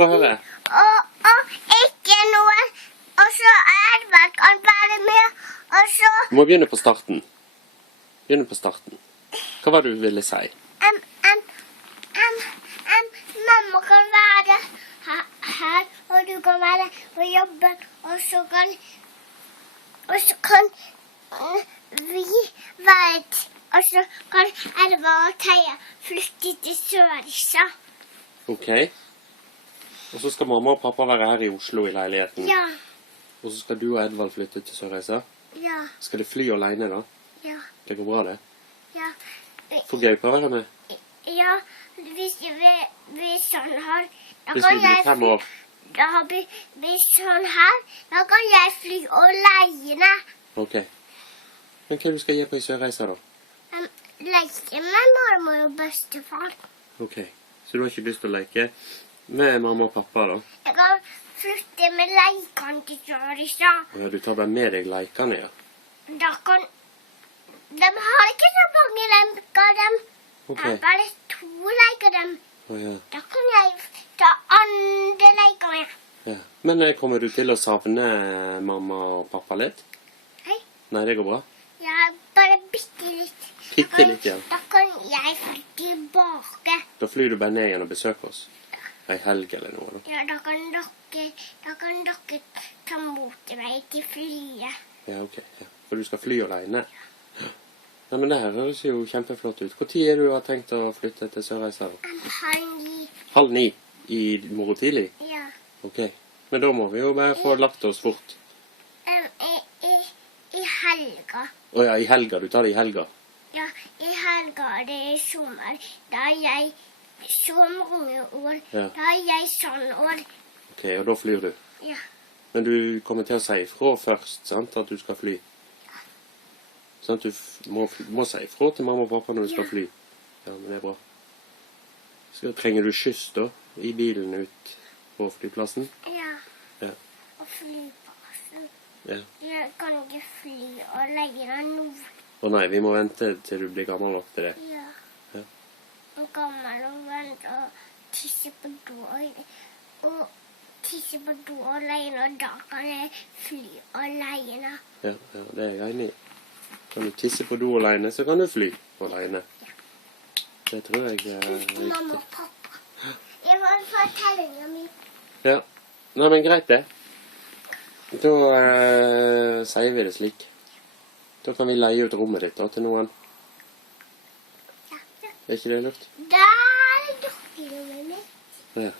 få høre. Og ikke noe. Og så Edvard kan være med. Og så... Du må begynne på starten. Begynne på starten. Hva var det du ville si? Mamma kan være her, og du kan være på jobben, og så kan vi være, og så kan Edvard og Theia flytte til Sørisa. Ok. Og så skal mamma og pappa være her i Oslo i leiligheten. Ja. Og så skal du og Edvald flytte til Sørreisa. Ja. Skal du fly alene da? Ja. Det går bra det? Ja. Får gøy på å være med? Ja, hvis han har... Hvis vi blir 5 år. Hvis han har, da kan jeg fly alene. Ok. Men hva du skal gjøre på i Sørreisa da? Leke med mormor og bestefar. Ok. Så du har ikke lyst til å leke med mamma og pappa da? Jeg kan flytte med lekene til Sørisa. Ja, du tar bare med deg lekene, ja. Da kan... De har ikke så mange leker, dem. Ok. Det er bare 2 leker, dem. Ja. Da kan jeg ta andre leker med. Ja. Men kommer du til å savne mamma og pappa litt? Hei. Nei, det går bra. Ja, bare bitte litt. Bitte litt, ja. Da kan jeg fly tilbake. Da flyr du bare ned igjen og besøker oss. En helg eller noe da. Ja, da kan dere ta mot meg til flyet. Ja, ok. Ja. For du skal fly alene? Ja. Nei, men det her høres jo kjempeflott ut. Hvor tid er du har tenkt å flytte til Sørreisa? 8:30. 8:30 i morgen tidlig? Ja. Ok. Men da må vi jo bare få lagt oss fort. I helga. Åja, i helga. Du tar det i helga. Ja, i helga er det sommer. Da er jeg så mange år. Ja. Da er jeg sånn år. Ok, og da flyr du. Ja. Men du kommer til å si ifra først, sant, at du skal fly. Sant, du må si ifra til mamma og pappa når du skal fly. Ja, men det er bra. Så trenger du skyss da, i bilen ut på flyplassen? Ja. Ja. Og flybasen. Ja. Jeg kan ikke fly alene nå. Å nei, vi må vente til du blir gammel nok til det. Ja. Ja. Og gammel og vente og tisse på do. Og tisse på do alene, og da kan jeg fly alene. Ja, det er jeg enig i. Kan du tisse på do alene, så kan du fly alene. Det tror jeg er riktig. Mamma og pappa. Jeg var fortellingen min. Ja. Nei, men greit det. Da sier vi det slik. Da kan vi leie ut rommet ditt da, til noen. Ja. Er ikke det lurt? Der er dokkerommet mitt. Ja.